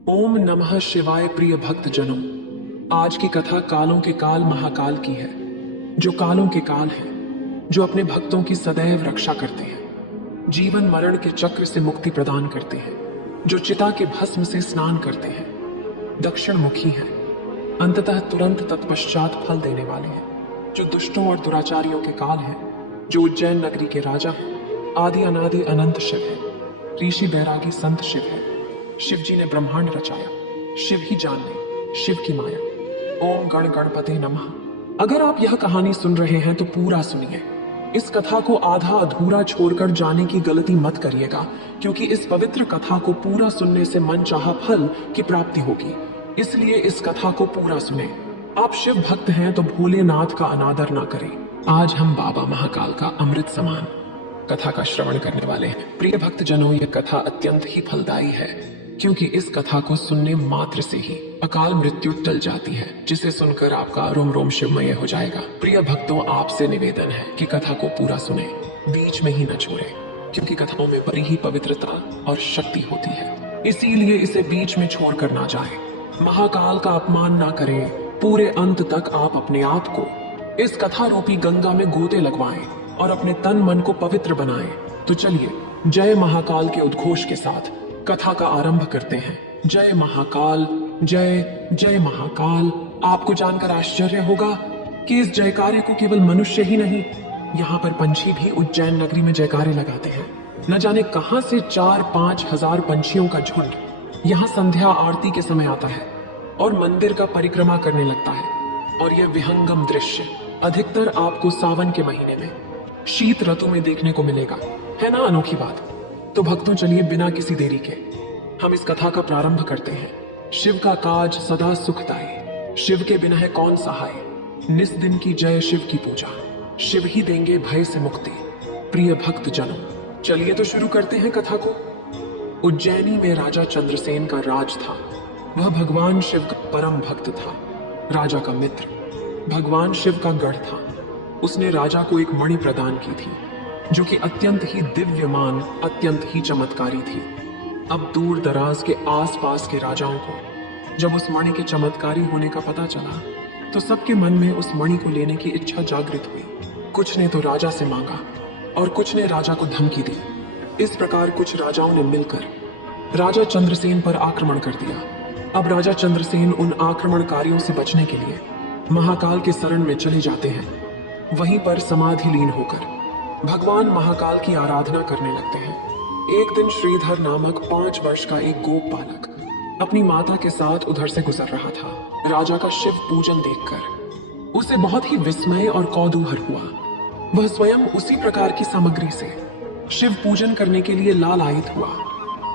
ओम नमः शिवाय। प्रिय भक्त जनों, आज की कथा कालों के काल महाकाल की है, जो कालों के काल हैं, जो अपने भक्तों की सदैव रक्षा करते हैं, जीवन मरण के चक्र से मुक्ति प्रदान करते हैं, जो चिता के भस्म से स्नान करते हैं, दक्षिण मुखी हैं, अंततः तुरंत तत्पश्चात फल देने वाले हैं, जो दुष्टों और दुराचारियों के काल हैं, जो उज्जैन नगरी के राजा हैं, आदि अनादि अनंत शिव है, ऋषि बैरागी संत शिव है। शिव जी ने ब्रह्मांड रचाया, शिव ही जान ले शिव की माया। ओम गण गणपते नमः। अगर आप यह कहानी सुन रहे हैं तो पूरा सुनिए। इस कथा को आधा अधूरा छोड़कर जाने की गलती मत करिएगा, क्योंकि इस पवित्र कथा को पूरा सुनने से मन चाहा फल की प्राप्ति होगी। इसलिए इस कथा को पूरा सुने। आप शिव भक्त हैं तो भोलेनाथ का अनादर ना करें। आज हम बाबा महाकाल का अमृत समान कथा का श्रवण करने वाले हैं। प्रिय भक्त जनों, यह कथा अत्यंत ही फलदायी है, क्योंकि इस कथा को सुनने मात्र से ही अकाल मृत्यु टल जाती है, जिसे सुनकर आपका रोम रोम शिवमय हो जाएगा। प्रिय भक्तों, आपसे निवेदन है कि कथा को पूरा सुने, बीच में ही न छोड़े, क्योंकि कथाओं में बड़ी ही पवित्रता और शक्ति होती है। इसीलिए इसे बीच में छोड़कर ना जाए। महाकाल का अपमान ना करें। पूरे अंत तक आप अपने आप को इस कथा रूपी गंगा में गोते लगवाएं और अपने तन मन को पवित्र बनाएं। तो चलिए जय महाकाल के उद्घोष के साथ कथा का आरंभ करते हैं। जय महाकाल, जय जय महाकाल। आपको जानकर आश्चर्य होगा कि इस जयकारे को केवल मनुष्य ही नहीं, यहाँ पर पंछी भी उज्जैन नगरी में जयकारे लगाते हैं। न जाने कहां से 4-5 हजार पंछियों का झुंड यहाँ संध्या आरती के समय आता है और मंदिर का परिक्रमा करने लगता है। और यह विहंगम दृश्य अधिकतर आपको सावन के महीने में शीत ऋतु में देखने को मिलेगा, है ना अनोखी बात। तो भक्तों, चलिए बिना किसी देरी के हम इस कथा का प्रारंभ करते हैं। शिव का काज सदा सुखदाई, शिव के बिना है कौन सहाय, निस दिन की जय शिव की पूजा, शिव ही देंगे भय से मुक्ति। प्रिय भक्त जनों, चलिए तो शुरू करते हैं कथा को। उज्जैनी में राजा चंद्रसेन का राज था। वह भगवान शिव का परम भक्त था, राजा का मित्र, भगवान शिव का गढ़ था। उसने राजा को एक मणि प्रदान की थी, जो कि अत्यंत ही दिव्यमान, अत्यंत ही चमत्कारी थी। अब दूर दराज के आसपास के राजाओं को जब उस मणि के चमत्कारी होने का पता चला, तो सबके मन में उस मणि को लेने की इच्छा जागृत हुई। कुछ ने तो राजा से मांगा और कुछ ने राजा को धमकी दी। इस प्रकार कुछ राजाओं ने मिलकर राजा चंद्रसेन पर आक्रमण कर दिया। अब राजा चंद्रसेन उन आक्रमणकारियों से बचने के लिए महाकाल के शरण में चले जाते हैं। वहीं पर समाधि लीन होकर भगवान महाकाल की आराधना करने लगते हैं। एक दिन श्रीधर नामक 5 वर्ष का एक गोप बालक अपनी माता के साथ उधर से गुजर रहा था। राजा का शिव पूजन देखकर उसे बहुत ही विस्मय और कौतूहल हुआ। वह स्वयं उसी प्रकार की सामग्री से शिव पूजन करने के लिए लालायित हुआ।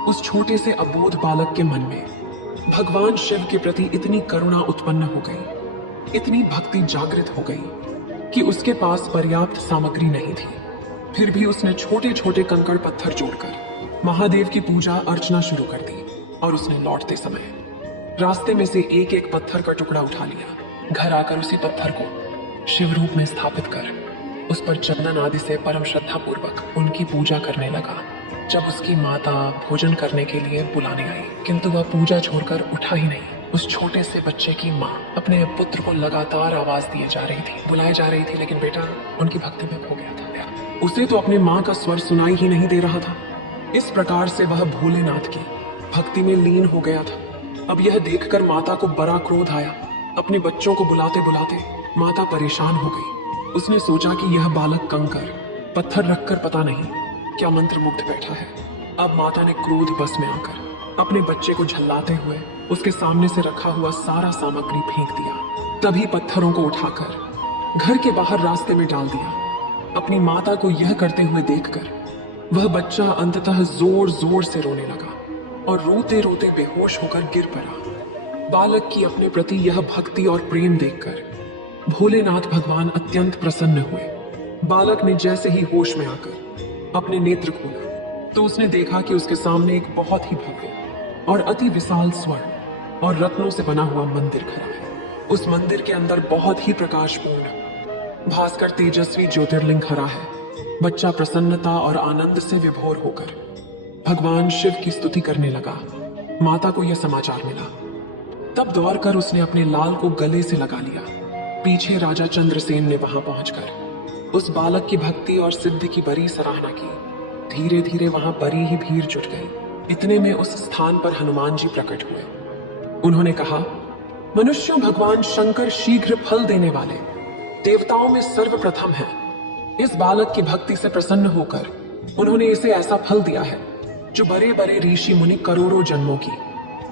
उस छोटे से अबोध बालक के मन में भगवान शिव के प्रति इतनी करुणा उत्पन्न हो गई, इतनी भक्ति जागृत हो गई कि उसके पास पर्याप्त सामग्री नहीं थी। फिर भी उसने छोटे छोटे कंकड़ पत्थर जोड़कर महादेव की पूजा अर्चना शुरू कर दी। और उसने लौटते समय रास्ते में से एक एक पत्थर का टुकड़ा उठा लिया। घर आकर उसी पत्थर को शिव रूप में स्थापित कर उस पर चंदन आदि से परम श्रद्धा पूर्वक उनकी पूजा करने लगा। जब उसकी माता भोजन करने के लिए बुलाने आई, किंतु वह पूजा छोड़कर उठा ही नहीं। उस छोटे से बच्चे की माँ अपने पुत्र को लगातार आवाज दिए जा रही थी, बुलाए जा रही थी, लेकिन बेटा उनकी भक्ति में खो गया था। उसे तो अपने माँ का स्वर सुनाई ही नहीं दे रहा था। इस प्रकार से वह भोलेनाथ की भक्ति में लीन हो गया था। अब यह देखकर माता को बड़ा क्रोध आया। अपने बच्चों को बुलाते बुलाते माता परेशान हो गई। उसने सोचा कि यह बालक कंकर पत्थर रखकर पता नहीं क्या मंत्र मुग्ध बैठा है। अब माता ने क्रोध बस में आकर अपने बच्चे को झल्लाते हुए उसके सामने से रखा हुआ सारा सामग्री फेंक दिया। तभी पत्थरों को उठाकर घर के बाहर रास्ते में डाल दिया। अपनी माता को यह करते हुए देखकर वह बच्चा अंततः जोर जोर से रोने लगा और रोते रोते बेहोश होकर गिर पड़ा। बालक की अपने प्रति यह भक्ति और प्रेम देखकर भोलेनाथ भगवान अत्यंत प्रसन्न हुए। बालक ने जैसे ही होश में आकर अपने नेत्र खोला तो उसने देखा कि उसके सामने एक बहुत ही भव्य और अति विशाल स्वर्ण और रत्नों से बना हुआ मंदिर खड़ा है। उस मंदिर के अंदर बहुत ही प्रकाशपूर्ण भास्कर तेजस्वी ज्योतिर्लिंग खड़ा है। बच्चा प्रसन्नता और आनंद से विभोर होकर भगवान शिव की स्तुति करने लगा। माता को यह समाचार मिला। तब दौड़कर उसने अपने लाल को गले से लगा लिया। पीछे राजा चंद्रसेन ने वहां पहुंचकर उस बालक की भक्ति और सिद्धि की बड़ी सराहना की। धीरे धीरे वहां बड़ी ही भीड़ जुट गई। इतने में उस स्थान पर हनुमान जी प्रकट हुए। उन्होंने कहा, मनुष्यों, भगवान शंकर शीघ्र फल देने वाले देवताओं में सर्वप्रथम है। इस बालक की भक्ति से प्रसन्न होकर उन्होंने इसे ऐसा फल दिया है जो बड़े बड़े ऋषि मुनि करोड़ों जन्मों की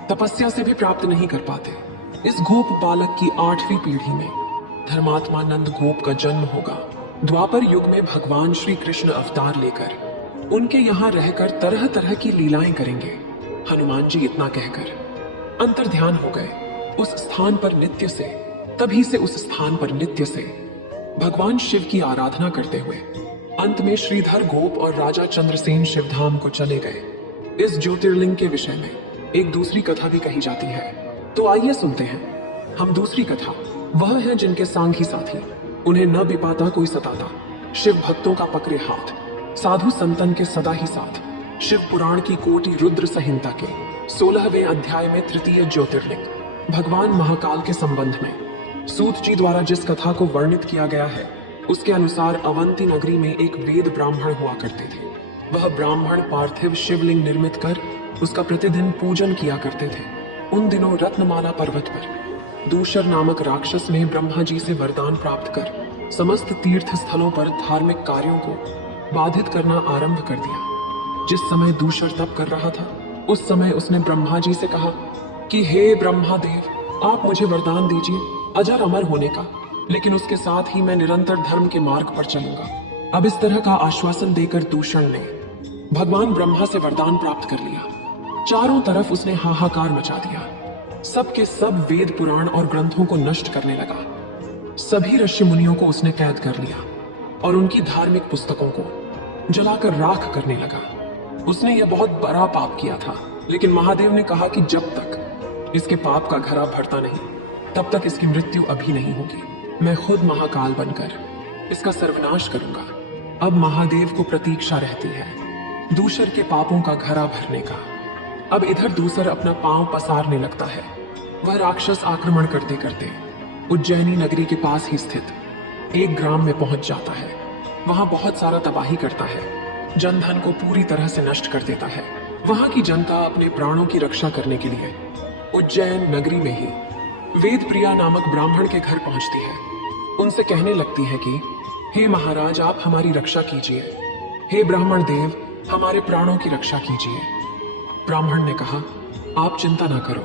तपस्या से भी प्राप्त नहीं कर पाते। इस गोप बालक की 8वीं पीढ़ी में धर्मात्मा नंद गोप का जन्म होगा। द्वापर युग में भगवान श्री कृष्ण अवतार लेकर उनके यहाँ रहकर तरह तरह की लीलाएं करेंगे। हनुमान जी इतना कहकर अंतर्ध्यान हो गए। उस स्थान पर नित्य से, तभी से उस स्थान पर नित्य से भगवान शिव की आराधना करते हुए अंत में श्रीधर गोप और राजा चंद्रसेन शिवधाम को चले गए। इस ज्योतिर्लिंग के विषय में एक दूसरी कथा भी कही जाती है, तो आइए सुनते हैं हम दूसरी कथा। वह है जिनके सांघी साथी, उन्हें न बिपाता कोई सताता, शिव भक्तों का पकड़े हाथ, साधु संतन के सदा ही साथ। शिव पुराण की कोटि रुद्र संहिता के 16वें अध्याय में तृतीय ज्योतिर्लिंग भगवान महाकाल के संबंध में सूत जी द्वारा जिस कथा को वर्णित किया गया है, उसके अनुसार अवंती नगरी में एक वेद ब्राह्मण हुआ करते थे। वह ब्राह्मण पार्थिव शिवलिंग निर्मित कर उसका प्रतिदिन पूजन किया करते थे। उन दिनों रत्नमाला पर्वत पर दूषर नामक राक्षस ने ब्रह्मा जी से वरदान प्राप्त कर समस्त तीर्थ स्थलों पर धार्मिक कार्यों को बाधित करना आरंभ कर दिया। जिस समय दूषर तप कर रहा था, उस समय उसने ब्रह्मा जी से कहा कि हे ब्रह्मा देव, आप मुझे वरदान दीजिए अजर अमर होने का, लेकिन उसके साथ ही मैं निरंतर धर्म के मार्ग पर चलूंगा। अब इस तरह का आश्वासन देकर दूषण ने भगवान ब्रह्मा से वरदान प्राप्त कर लिया। चारों तरफ उसने हाहाकार मचा दिया। सबके सब वेद पुराण और ग्रंथों को नष्ट करने लगा। सभी ऋषि मुनियों को उसने कैद कर लिया और उनकी धार्मिक पुस्तकों को जलाकर राख करने लगा। उसने यह बहुत बड़ा पाप किया था, लेकिन महादेव ने कहा कि जब तक इसके पाप का घड़ा भरता नहीं, तब तक इसकी मृत्यु अभी नहीं होगी। मैं खुद महाकाल बनकर इसका सर्वनाश करूंगा। अब महादेव को प्रतीक्षा रहती है दूषर के पापों का घड़ा भरने का। अब इधर दूसर अपना पांव पसारने लगता है। वह राक्षस आक्रमण करते करते उज्जैनी नगरी के पास ही स्थित एक ग्राम में पहुंच जाता है। वहां बहुत सारा तबाही करता है, जनधन को पूरी तरह से नष्ट कर देता है। वहां की जनता अपने प्राणों की रक्षा करने के लिए उज्जैन नगरी में ही वेद प्रिया नामक ब्राह्मण के घर पहुंचती है। उनसे कहने लगती है कि हे महाराज, आप हमारी रक्षा कीजिए। हे ब्राह्मण देव, हमारे प्राणों की रक्षा कीजिए। ब्राह्मण ने कहा, आप चिंता ना करो,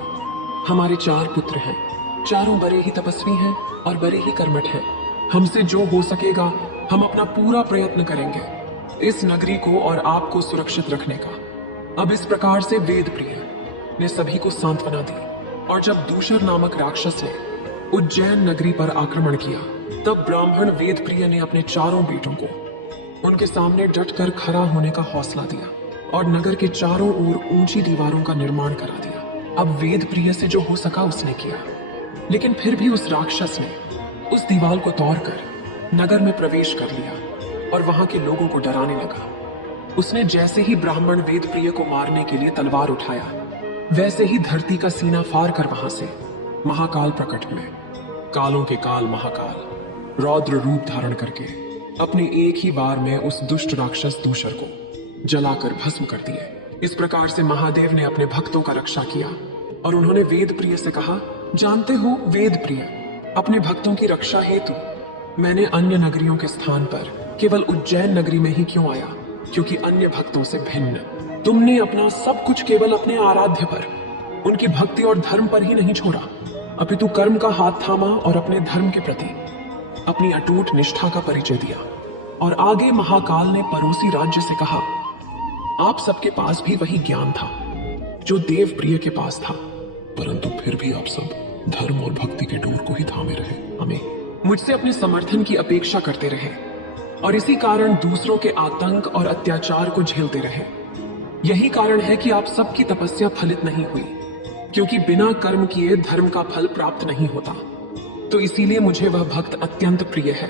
हमारे 4 पुत्र हैं, चारों बड़े ही तपस्वी हैं और बड़े ही कर्मठ हैं। हमसे जो हो सकेगा हम अपना पूरा प्रयत्न करेंगे इस नगरी को और आपको सुरक्षित रखने का। अब इस प्रकार से वेद प्रिय ने सभी को सांत्वना दी, और जब दूषर नामक राक्षस ने उज्जैन नगरी पर आक्रमण किया, तब ब्राह्मण वेद प्रिय ने अपने चारों बेटों को उनके सामने डटकर खड़ा होने का हौसला दिया और नगर के चारों ओर ऊंची दीवारों का निर्माण करा दिया। अब वेद प्रिय से जो हो सका उसने किया, लेकिन फिर भी उस राक्षस ने उस दीवार को तोड़कर नगर में प्रवेश कर लिया और वहां के लोगों को डराने लगा। उसने जैसे ही ब्राह्मण वेद प्रिय को मारने के लिए तलवार उठाया, वैसे ही धरती का सीना फाड़ कर वहां से महाकाल प्रकट हुए। कालों के काल महाकाल रौद्र रूप धारण करके अपने एक ही बार में उस दुष्ट राक्षस दूषर को जलाकर भस्म कर दिए। इस प्रकार से महादेव ने अपने भक्तों का रक्षा किया और उन्होंने वेद प्रिय से कहा, जानते हो वेद प्रिय, अपने भक्तों की रक्षा हेतु मैंने अन्य नगरियों के स्थान पर केवल उज्जैन नगरी में ही क्यों आया, क्योंकि अन्य भक्तों से भिन्न तुमने अपना सब कुछ केवल अपने आराध्य पर, उनकी भक्ति और धर्म पर ही नहीं छोड़ा, अपितु कर्म का हाथ थामा और अपने धर्म के प्रति अपनी अटूट निष्ठा का परिचय दिया। और आगे महाकाल ने पड़ोसी राज्य से कहा, आप सबके पास भी वही ज्ञान था जो देव प्रिय के पास था, परंतु फिर भी आप सब धर्म और भक्ति के डोर को ही थामे रहे, हमें मुझसे अपने समर्थन की अपेक्षा करते रहे और इसी कारण दूसरों के आतंक और अत्याचार को झेलते रहे। यही कारण है कि आप सबकी तपस्या फलित नहीं हुई, क्योंकि बिना कर्म किए धर्म का फल प्राप्त नहीं होता। तो इसीलिए मुझे वह भक्त अत्यंत प्रिय है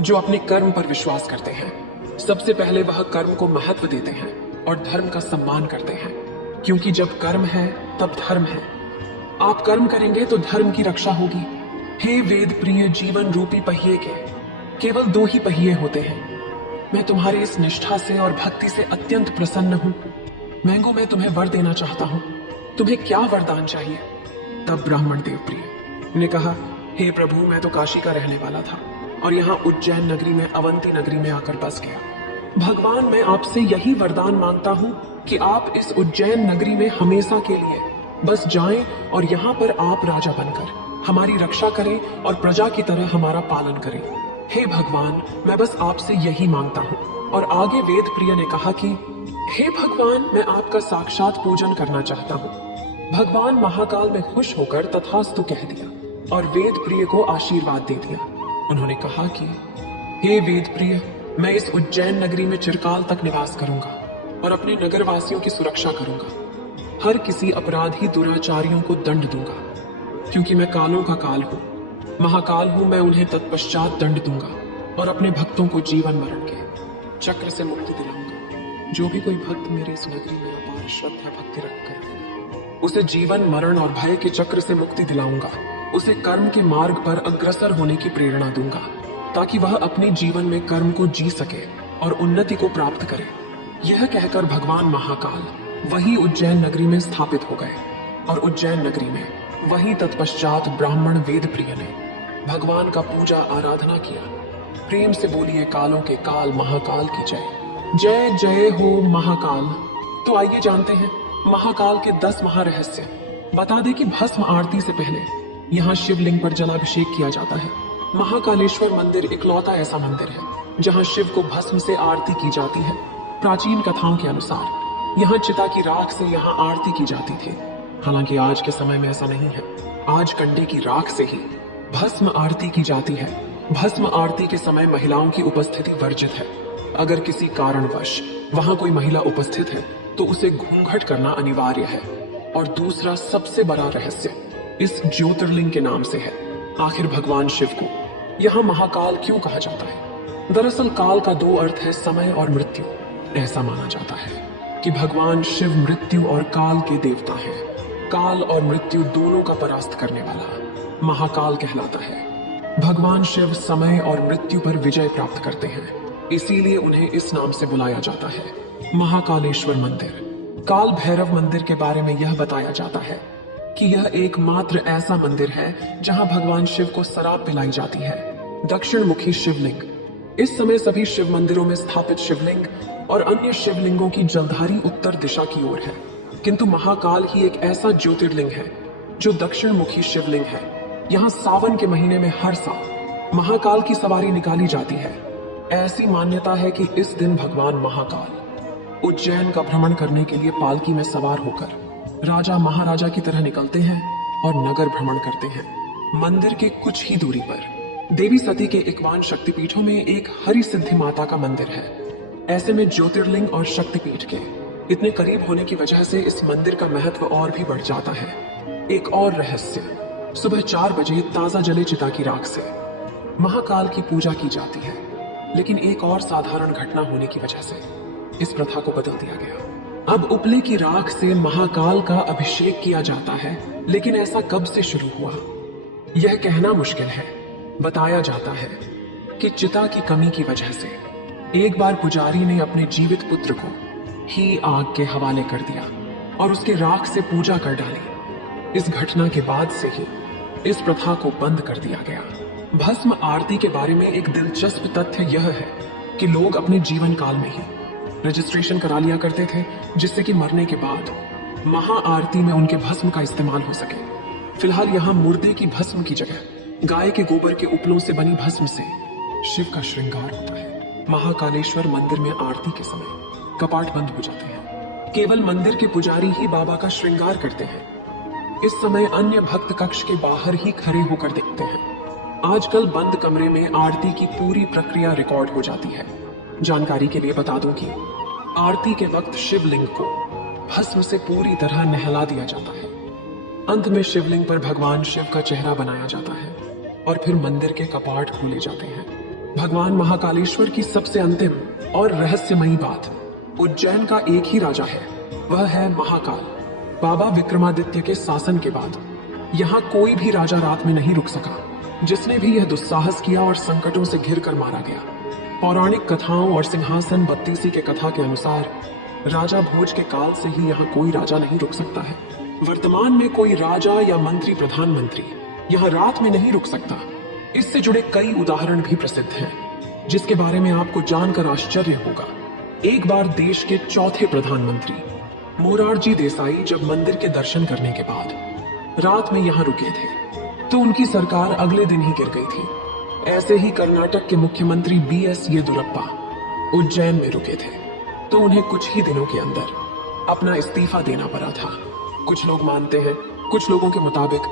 जो अपने कर्म पर विश्वास करते हैं। सबसे पहले वह कर्म को महत्व देते हैं और धर्म का सम्मान करते हैं। क्योंकि जब कर्म है तब धर्म है। आप कर्म करेंगे तो धर्म की रक्षा होगी। हे वेद प्रिय जीवन रूपी पहिए के केवल 2 ही पहिए होते हैं। मैं तुम्हारी इस निष्ठा से और भक्ति से अत्यंत प्रसन्न हूं। मैंगो, मैं तुम्हें वर देना चाहता हूं। तुम्हें क्या वरदान चाहिए? तब ब्राह्मण देवप्रिय ने कहा, हे प्रभु, मैं तो काशी का रहने वाला था और यहाँ उज्जैन नगरी में अवंती नगरी में आकर बस गया। भगवान, मैं आपसे यही वरदान मांगता हूँ कि आप इस उज्जैन नगरी में हमेशा के लिए बस जाएं और यहाँ पर आप राजा बनकर हमारी रक्षा करें और प्रजा की तरह हमारा पालन करें। हे भगवान, मैं बस आपसे यही मांगता हूँ। और आगे वेद प्रिय ने कहा कि हे भगवान, मैं आपका साक्षात पूजन करना चाहता हूँ। भगवान महाकाल में खुश होकर तथास्तु कह दिया और वेद प्रिय को आशीर्वाद दे दिया। उन्होंने कहा कि हे वेद प्रिय, मैं इस उज्जैन नगरी में चिरकाल तक निवास करूंगा और अपने नगर वासियों की सुरक्षा करूंगा। हर किसी अपराधी दुराचारियों को दंड दूंगा, क्योंकि मैं कालों का काल हूं, महाकाल हूं। मैं उन्हें तत्पश्चात दंड दूंगा और अपने भक्तों को जीवन मरण के चक्र से मुक्ति दिलाऊंगा। जो भी कोई भक्त मेरे इस नगरी में अपार श्रद्धा भक्ति रखकर उसे जीवन मरण और भय के चक्र से मुक्ति दिलाऊंगा। उसे कर्म के मार्ग पर अग्रसर होने की प्रेरणा दूंगा, ताकि वह अपने जीवन में कर्म को जी सके और उन्नति को प्राप्त करे। यह कहकर भगवान महाकाल वही उज्जैन नगरी में स्थापित हो गए और उज्जैन नगरी में वही तत्पश्चात ब्राह्मण वेद प्रिय ने भगवान का पूजा आराधना किया। प्रेम से बोलिए, कालों के काल महाकाल की जय। जय जय हो महाकाल। तो आइए जानते हैं महाकाल के 10 महारहस्य। बता दें कि भस्म आरती से पहले यहाँ शिवलिंग पर जलाभिषेक किया जाता है। महाकालेश्वर मंदिर इकलौता ऐसा मंदिर है जहाँ शिव को भस्म से आरती की जाती है। प्राचीन कथाओं के अनुसार यहाँ चिता की राख से यहाँ आरती की जाती थी। हालांकि आज के समय में ऐसा नहीं है। आज कंडे की राख से ही भस्म आरती की जाती है। भस्म आरती के समय महिलाओं की उपस्थिति वर्जित है। अगर किसी कारणवश वहां कोई महिला उपस्थित है तो उसे घूंघट करना अनिवार्य है। और दूसरा सबसे बड़ा रहस्य इस ज्योतिर्लिंग के नाम से है। आखिर भगवान शिव को यहाँ महाकाल क्यों कहा जाता है? दरअसल काल का 2 अर्थ है, समय और मृत्यु। ऐसा माना जाता है कि भगवान शिव मृत्यु और काल के देवता हैं। काल और मृत्यु दोनों का परास्त करने वाला महाकाल कहलाता है। भगवान शिव समय और मृत्यु पर विजय प्राप्त करते हैं, इसीलिए उन्हें इस नाम से बुलाया जाता है महाकालेश्वर मंदिर। काल भैरव मंदिर के बारे में यह बताया जाता है कि यह एकमात्र ऐसा मंदिर है जहां भगवान शिव को शराब पिलाई जाती है। दक्षिण मुखी शिवलिंग। इस समय सभी शिव मंदिरों में स्थापित शिवलिंग और अन्य शिवलिंगों की जलधारी उत्तर दिशा की ओर है, किंतु महाकाल ही एक ऐसा ज्योतिर्लिंग है जो दक्षिण मुखी शिवलिंग है। यहाँ सावन के महीने में हर साल महाकाल की सवारी निकाली जाती है। ऐसी मान्यता है कि इस दिन भगवान महाकाल उज्जैन का भ्रमण करने के लिए पालकी में सवार होकर राजा महाराजा की तरह निकलते हैं और नगर भ्रमण करते हैं। मंदिर के कुछ ही दूरी पर देवी सती के इक्वान शक्तिपीठों में एक हरि सिद्धि माता का मंदिर है। ऐसे में ज्योतिर्लिंग और शक्तिपीठ के इतने करीब होने की वजह से इस मंदिर का महत्व और भी बढ़ जाता है। एक और रहस्य, सुबह 4 बजे ताजा जले चिता की राख से महाकाल की पूजा की जाती है, लेकिन एक और साधारण घटना होने की वजह से इस प्रथा को बदल दिया गया। अब उपले की राख से महाकाल का अभिषेक किया जाता है, लेकिन ऐसा कब से शुरू हुआ यह कहना मुश्किल है। बताया जाता है कि चिता की कमी की वजह से एक बार पुजारी ने अपने जीवित पुत्र को ही आग के हवाले कर दिया और उसके राख से पूजा कर डाली। इस घटना के बाद से ही इस प्रथा को बंद कर दिया गया। भस्म आरती के बारे में एक दिलचस्प तथ्य यह है कि लोग अपने जीवन काल में ही रजिस्ट्रेशन करा लिया करते थे, जिससे कि मरने के बाद महाआरती में उनके भस्म का इस्तेमाल हो सके। फिलहाल यहाँ मुर्दे की भस्म की जगह गाय के गोबर के उपलों से बनी भस्म से शिव का श्रृंगार होता है। महाकालेश्वर मंदिर में आरती के समय कपाट बंद हो जाते हैं। केवल मंदिर के पुजारी ही बाबा का श्रृंगार करते हैं। इस समय अन्य भक्त कक्ष के बाहर ही खड़े होकर देखते हैं। आजकल बंद कमरे में आरती की पूरी प्रक्रिया रिकॉर्ड हो जाती है। जानकारी के लिए बता दूं कि आरती के वक्त शिवलिंग को भस्म से पूरी तरह नहला दिया जाता है। अंत में शिवलिंग पर भगवान शिव का चेहरा बनाया जाता है और फिर मंदिर के कपाट खोले जाते हैं। भगवान महाकालेश्वर की सबसे अंतिम और रहस्यमयी बात, उज्जैन का एक ही राजा है वह है महाकाल। बाबा विक्रमादित्य के शासन के बाद यहाँ कोई भी राजा रात में नहीं रुक सका। जिसने भी यह दुस्साहस किया और संकटों से घिर कर मारा गया। पौराणिक कथाओं और सिंहासन बत्तीसी के कथा के अनुसार राजा भोज के काल से ही यहाँ कोई राजा नहीं रुक सकता है। वर्तमान में कोई राजा या मंत्री प्रधानमंत्री यहाँ रात में नहीं रुक सकता। इससे जुड़े कई उदाहरण भी प्रसिद्ध हैं, जिसके बारे में आपको जानकर आश्चर्य होगा। एक बार देश के चौथे प्रधानमंत्री मोरारजी देसाई जब मंदिर के दर्शन करने के बाद रात में यहाँ रुके थे तो उनकी सरकार अगले दिन ही गिर गई थी। ऐसे ही कर्नाटक के मुख्यमंत्री BS येदुरप्पा उज्जैन में रुके थे तो उन्हें कुछ ही दिनों के अंदर अपना इस्तीफा देना पड़ा था। कुछ लोग मानते हैं, कुछ लोगों के मुताबिक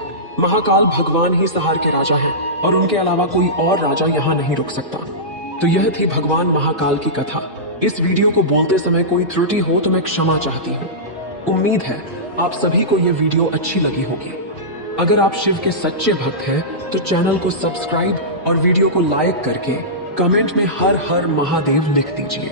महाकाल भगवान ही सहार के राजा हैं और उनके अलावा कोई और राजा यहाँ नहीं रुक सकता। तो यह थी भगवान महाकाल की कथा। इस वीडियो को बोलते समय कोई त्रुटि हो तो मैं क्षमा चाहती हूँ। उम्मीद है आप सभी को यह वीडियो अच्छी लगी होगी। अगर आप शिव के सच्चे भक्त हैं तो चैनल को सब्सक्राइब और वीडियो को लाइक करके कमेंट में हर हर महादेव लिख दीजिए।